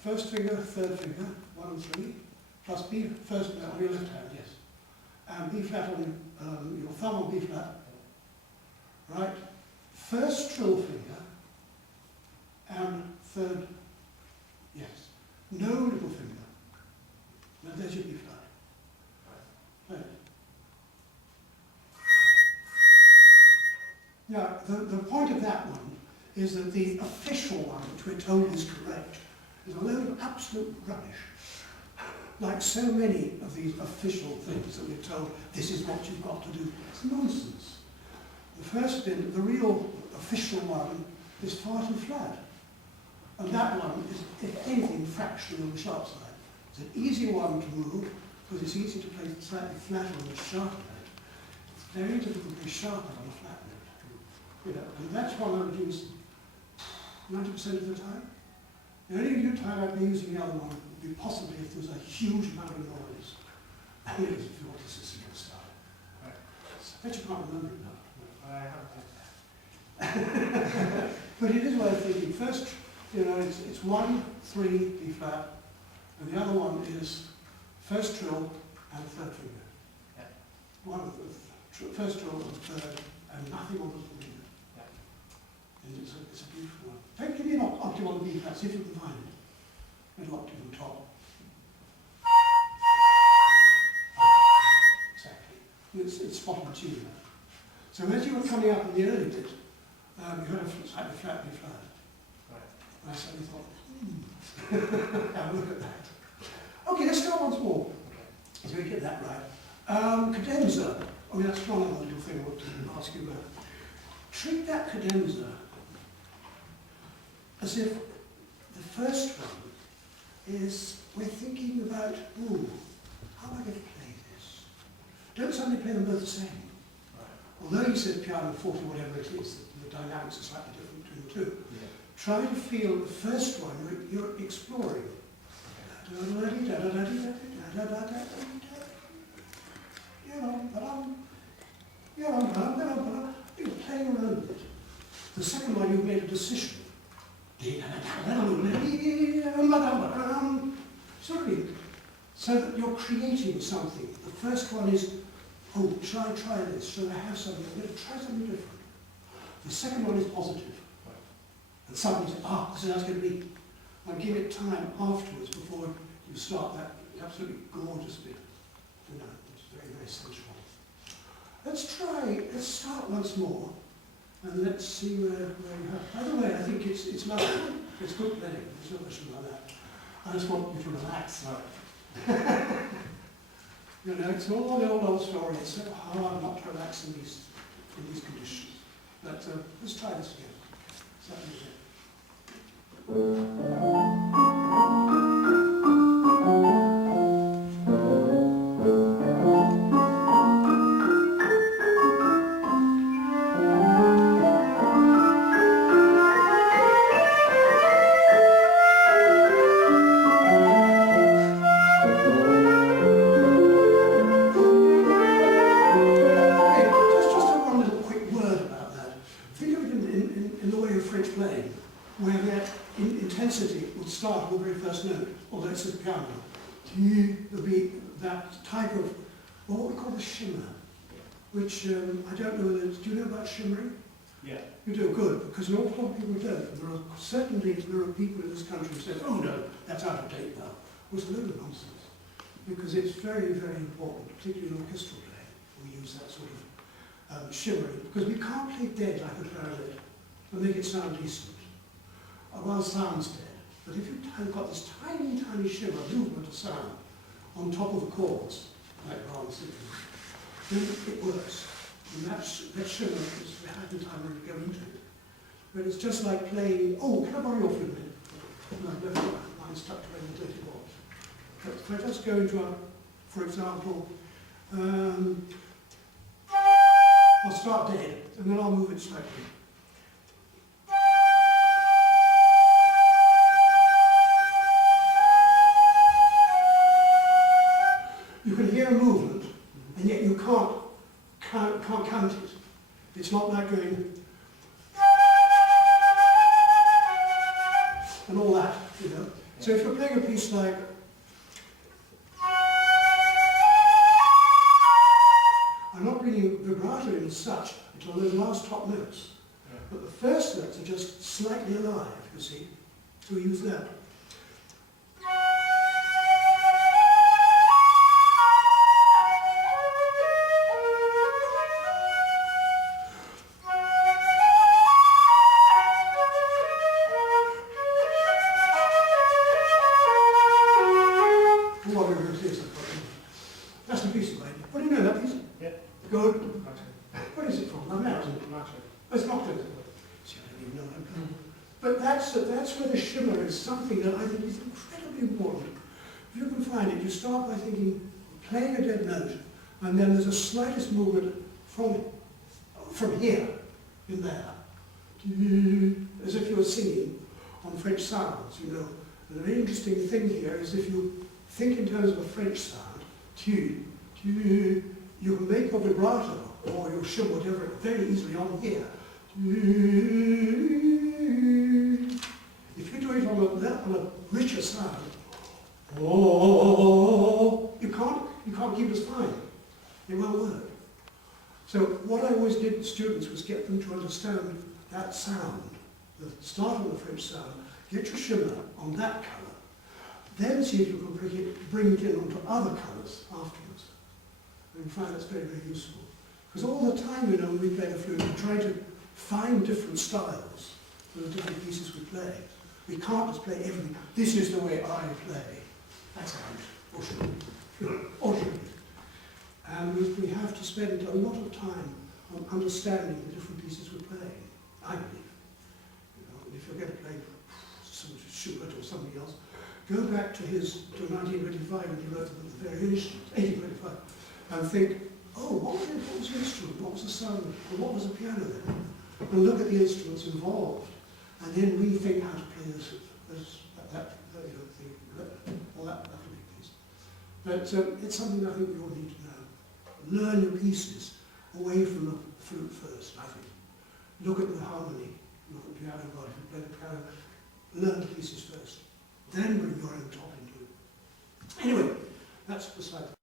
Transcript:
first finger, third finger, 1 and 3, plus B, first on your left hand, yes. And B flat on your thumb on B flat. Right? First trill finger, and third, yes. No little finger. Now there's your B flat. Right. Now, the point of that one is that the official one, which we're told is correct, is a load of absolute rubbish. Like so many of these official things that we're told, this is what you've got to do. It's nonsense. The first bit, the real official one, is far too flat. And that one is, if anything, fractionally on the sharp side. It's an easy one to move, because it's easy to play slightly flatter on the sharp note. It's very difficult to be sharper on a flat note. You know, and that's one I would use 90% of the time. The only time I'd be using the other one would be possibly if there was a huge amount of noise. And if you want to see your style. Right. I bet you can't remember it now. I haven't. But it is worth thinking. First, you know, it's 1, 3, B flat, and the other one is first trill and third finger. Yeah. One of the first trill and third, and nothing on the finger. Yeah. And it's a beautiful one. Don't give me an octave on the B flat, see if you can find it. Middle octave on top. Exactly. It's spot on tune now. So as you were coming up in the early bit, you had a slightly flat B flat. Right. And I suddenly thought, have a look at that. Okay, let's start once more. Okay. So we get that right. Cadenza. I mean, that's one other little thing I want to ask you about. Treat that cadenza as if the first one is, we're thinking about, how am I going to play this? Don't suddenly play them both the same. Right. Although he said piano 40, whatever it is, the dynamics are slightly different between the two. Yeah. Try to feel the first one, you're exploring. You're playing around with it. The second one, you've made a decision. Sorry. So that you're creating something. The first one is, oh, shall I try this? Shall I have something? I'm going to try something different. The second one is positive. And somebody says, so that's going to be, and give it time afterwards before you start that absolutely gorgeous bit. You know, it's very, very sensual. Let's start once more, and let's see where you have. By the way, I think it's lovely. It's good playing. There's no question about that. I just want you to relax. Right. You know, it's all the old story. It's so hard not to relax in these conditions. But let's try this again. So that is it. Start with the very first note, although it's a piano. There'll be that type of, what we call the shimmer, which I don't know whether do you know about shimmering? Yeah. You do, good, because an awful lot of people don't. Certainly there are people in this country who say, oh no, that's out of date now. Well, it's a load of nonsense, because it's very, very important, particularly in orchestral playing. We use that sort of shimmering, because we can't play dead like a clarinet and make it sound decent. Well, it sounds dead. But if you've got this tiny, tiny shimmer, movement of sound on top of the chords, like Brahms did, then it works. And that shimmer is we haven't time really to go into it. But it's just like playing, oh, can I borrow your flute then? No, I've left mine stuck to the dirty box. But if I just go into a, for example, I'll start dead, and then I'll move it slightly. You can hear a movement, and yet you can't count it. It's not like going and all that, you know. So if you're playing a piece like I'm not bringing vibrato in as such until those last top notes. But the first notes are just slightly alive, you see. So we use that. Whatever it is, that's the piece of it. What do you know that piece? Yeah. Good. Macho. Where is it from? I'm out. Macho. It's not good. See, I don't even know what I'm playing. But that's where the shimmer is something that I think is incredibly important. If you can find it, you start by thinking, playing a dead note, and then there's a slightest movement from here in there, as if you were singing on French sounds, you know. And the very interesting thing here is if you think in terms of a French sound, you can make your vibrato or your shim, whatever, very easily on here. If you do it on a richer sound, you can't keep as fine. It won't work. So what I always did with students was get them to understand that sound, the start of the French sound, get your shimmer on that colour, then see if you can bring it in onto other colours afterwards. And you find that's very, very useful. Because all the time, you know, when we play the flute, we try to find different styles for the different pieces we play. We can't just play everything. This is the way I play. That's out. Or should be. And we have to spend a lot of time on understanding the different pieces we're playing, I believe. You know, if you're going to play some Schubert or something else, go back to 1925 when he wrote the variations, 1825, and think, oh, what was the instrument? What was the sound? Or what was the piano then? And look at the instruments involved, and then rethink how to play that little piece. But it's something I think we all need to know. Learn your pieces away from the flute first, I think. Look at the harmony, look at the piano, if you play the piano, learn the pieces first. Then bring your own top into it. Anyway, that's beside the